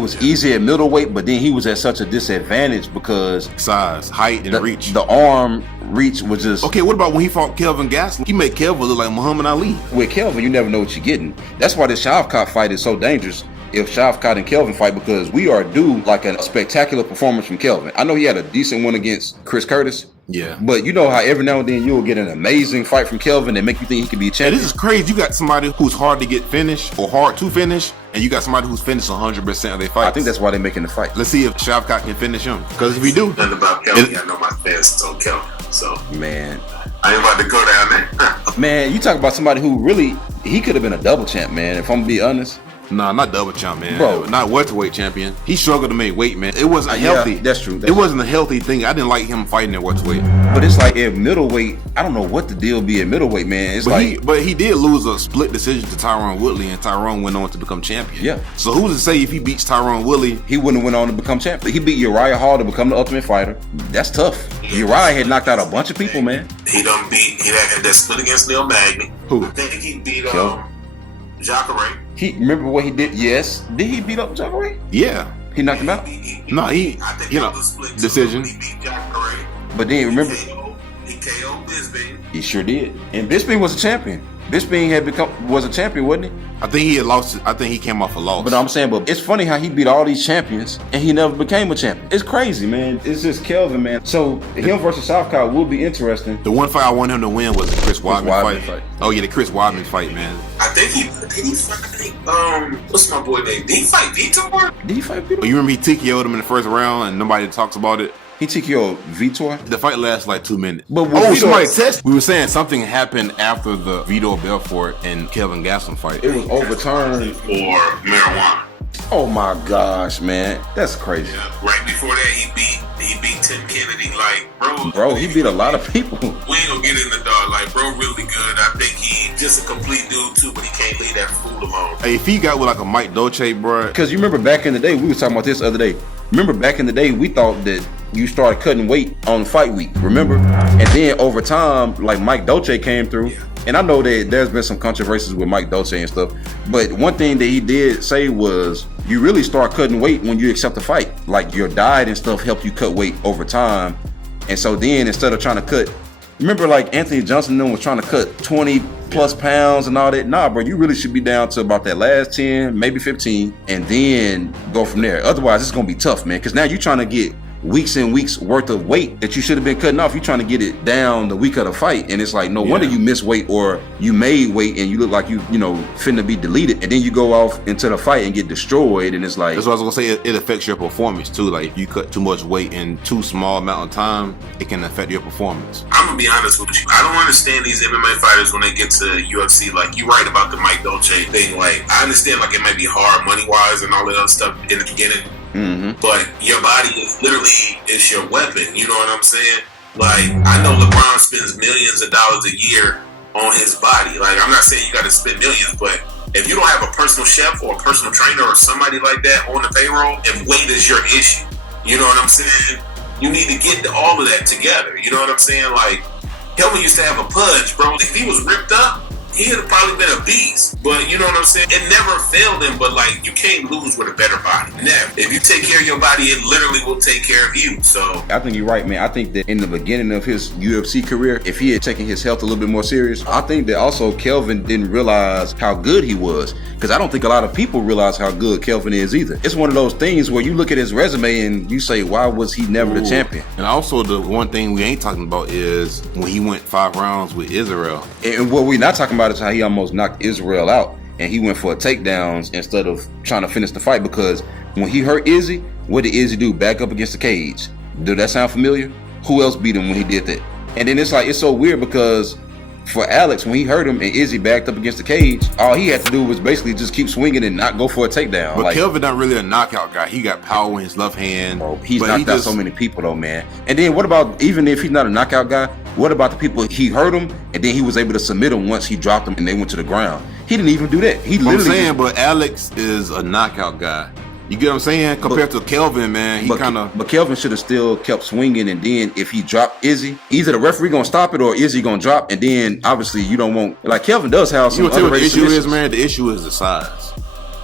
was easy at middleweight, but then he was at such a disadvantage because size, height, and reach. The arm reach was just... Okay, what about when he fought Kelvin Gastelum? He made Kelvin look like Muhammad Ali. With Kelvin, you never know what you're getting. That's why this Shavkat fight is so dangerous. If Shavkat and Kelvin fight, because we are due like a spectacular performance from Kelvin. I know he had a decent one against Chris Curtis. Yeah. But you know how every now and then you'll get an amazing fight from Kelvin that make you think he could be a champion. And this is crazy. You got somebody who's hard to get finished or hard to finish, and you got somebody who's finished 100% of their fights. I think that's why they're making the fight. Let's see if Shavkat can finish him. Because if we do... Nothing about Kelvin. I know my fans on Kelvin. So... Man. I ain't about to go down there. Man, you talk about somebody who really... He could have been a double champ, man, if I'm going to be honest. Nah, not double champ, man. Bro. Not welterweight champion. He struggled to make weight, man. It wasn't healthy. Yeah, that's true. It wasn't a healthy thing. I didn't like him fighting at welterweight. But it's like at middleweight, I don't know what the deal be at middleweight, man. But he did lose a split decision to Tyron Woodley, and Tyron went on to become champion. Yeah. So who's to say if he beats Tyron Woodley, he wouldn't have went on to become champion? He beat Uriah Hall to become the Ultimate Fighter. That's tough. Uriah had knocked out a bunch of people, man. He had that split against Neil Magny. Who? I think he beat Jacare. He remember what he did? Yes. Did he beat up Jacare? Yeah. He knocked him out? Decision. He beat Jacare. But then remember, he KO'd Bisping. He sure did. And Bisping was a champion. Bisping was a champion, wasn't he? I think he had lost. I think he came off a loss. But I'm saying, but it's funny how he beat all these champions and he never became a champion. It's crazy, man. It's just Kelvin, man. So him versus Shavkat will be interesting. The one fight I want him to win was the Chris Weidman fight. Oh yeah, the Chris Weidman fight, man. I think he fight. What's my boy name? Did he fight Vitor? Did he fight Vitor? You remember he TKO'd him in the first round and nobody talks about it. He TKO'd Vitor? The fight lasts like 2 minutes. But somebody test. We were saying something happened after the Vitor Belfort and Kelvin Gastelum fight. It was overturned for marijuana. Oh my gosh, man, that's crazy. Yeah, right before that, he beat Tim Kennedy. Like, bro, he beat a lot of people. We ain't gonna get in the dog. Like, bro, really good. I think he just a complete dude too, but he can't leave that fool alone. Hey, if he got with like a Mike Dolce, bro. Because you remember back in the day, we was talking about this the other day. Remember back in the day, we thought that you started cutting weight on fight week, remember? And then over time, like Mike Dolce came through. Yeah. And I know that there's been some controversies with Mike Dolce and stuff, but one thing that he did say was you really start cutting weight when you accept the fight. Like your diet and stuff help you cut weight over time. And so then instead of trying to cut, remember like Anthony Johnson was trying to cut 20 plus pounds and all that. Nah, bro, you really should be down to about that last 10, maybe 15, and then go from there. Otherwise, it's gonna be tough, man, because now you're trying to get weeks and weeks worth of weight that you should have been cutting off. You're trying to get it down the week of the fight, and it's like no wonder you miss weight or you made weight and you look like you finna be deleted, and then you go off into the fight and get destroyed, and it's like that's what I was gonna say. It affects your performance too. Like if you cut too much weight in too small amount of time, it can affect your performance. I'm gonna be honest with you. I don't understand these MMA fighters when they get to UFC. Like you're right about the Mike Dolce thing. Like I understand like it might be hard money wise and all that other stuff in the beginning. Mm-hmm. But your body is literally your weapon. You know what I'm saying? Like I know LeBron spends millions of dollars a year on his body. Like I'm not saying you got to spend millions, but if you don't have a personal chef or a personal trainer or somebody like that on the payroll, and weight is your issue, you know what I'm saying? You need to get all of that together. You know what I'm saying? Like Kelvin used to have a pudge, bro. If he was ripped up, he'd have probably been a beast. But you know what I'm saying? It never failed him, but like you can't lose with a better body. Never. If you take care of your body, it literally will take care of you. So I think you're right, man. I think that in the beginning of his UFC career, if he had taken his health a little bit more serious, I think that also Kelvin didn't realize how good he was. Because I don't think a lot of people realize how good Kelvin is either. It's one of those things where you look at his resume and you say, why was he never the champion? And also the one thing we ain't talking about is when he went 5 rounds with Israel. And what we're not talking about is how he almost knocked Israel out. And he went for takedowns instead of trying to finish the fight, because when he hurt Izzy, what did Izzy do? Back up against the cage. Do that sound familiar? Who else beat him when he did that? And then it's like, it's so weird because for Alex, when he hurt him and Izzy backed up against the cage, all he had to do was basically just keep swinging and not go for a takedown. But like, Kelvin not really a knockout guy. He got power in his left hand. Bro, he's knocked out so many people though, man. And then what about, even if he's not a knockout guy, what about the people he hurt him and then he was able to submit him once he dropped him and they went to the ground? He didn't even do that. He literally. I'm saying, but Alex is a knockout guy. You get what I'm saying? Compared to Kelvin, man, But Kelvin should have still kept swinging, and then if he dropped Izzy, either the referee gonna stop it or Izzy gonna drop, and then obviously you don't want, like Kelvin does have some. You know what the issue is, man? The issue is the size.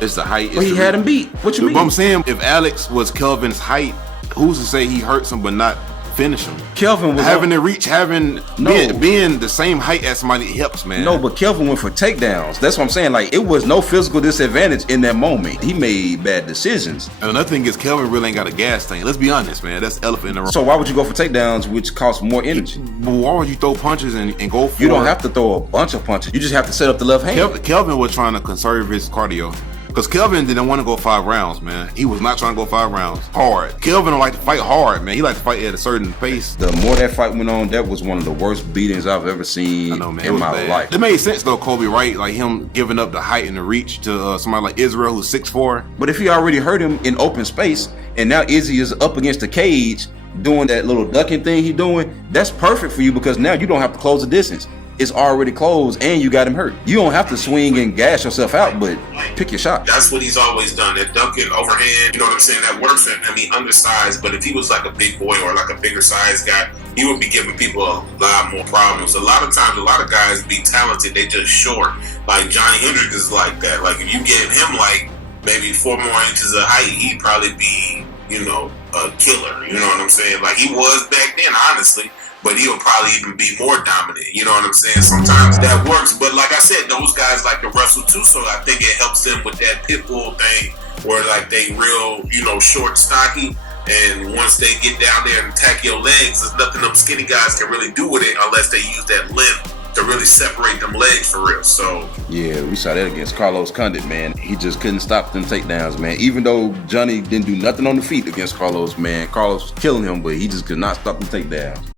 It's the height. But he had him beat. What you mean? But I'm saying, if Alex was Kelvin's height, who's to say he hurts him but not finish him? Kelvin was having the reach, being the same height as somebody helps, man. No, but Kelvin went for takedowns. That's what I'm saying. Like, it was no physical disadvantage in that moment. He made bad decisions. And another thing is, Kelvin really ain't got a gas tank. Let's be honest, man. That's elephant in the room. So why would you go for takedowns, which cost more energy? But why would you throw punches and go for? You don't have to throw a bunch of punches. You just have to set up the left hand. Kelvin was trying to conserve his cardio. Because Kelvin didn't want to go 5 rounds, man. He was not trying to go 5 rounds hard. Kelvin don't like to fight hard, man. He like to fight at a certain pace. The more that fight went on, that was one of the worst beatings I've ever seen in my life. It made sense though, Kobe, right? Like him giving up the height and the reach to somebody like Israel, who's 6'4". But if he already hurt him in open space, and now Izzy is up against the cage doing that little ducking thing he's doing, that's perfect for you because now you don't have to close the distance. It's already closed and you got him hurt. You don't have to swing and gash yourself out, but pick your shot. That's what he's always done. That dunking overhand, you know what I'm saying? That works for him. I mean, undersized, but if he was like a big boy or like a bigger size guy, he would be giving people a lot more problems. A lot of times, a lot of guys be talented, they just short. Like Johnny Hendricks is like that. Like if you gave him like maybe 4 more inches of height, he'd probably be, a killer. You know what I'm saying? Like he was back then, honestly. But he'll probably even be more dominant. You know what I'm saying? Sometimes that works. But like I said, those guys like to wrestle too. So I think it helps them with that pit bull thing where like they real, short, stocky. And once they get down there and attack your legs, there's nothing them skinny guys can really do with it unless they use that limb to really separate them legs for real. So yeah, we saw that against Carlos Condit, man. He just couldn't stop them takedowns, man. Even though Johnny didn't do nothing on the feet against Carlos, man. Carlos was killing him, but he just could not stop them takedowns.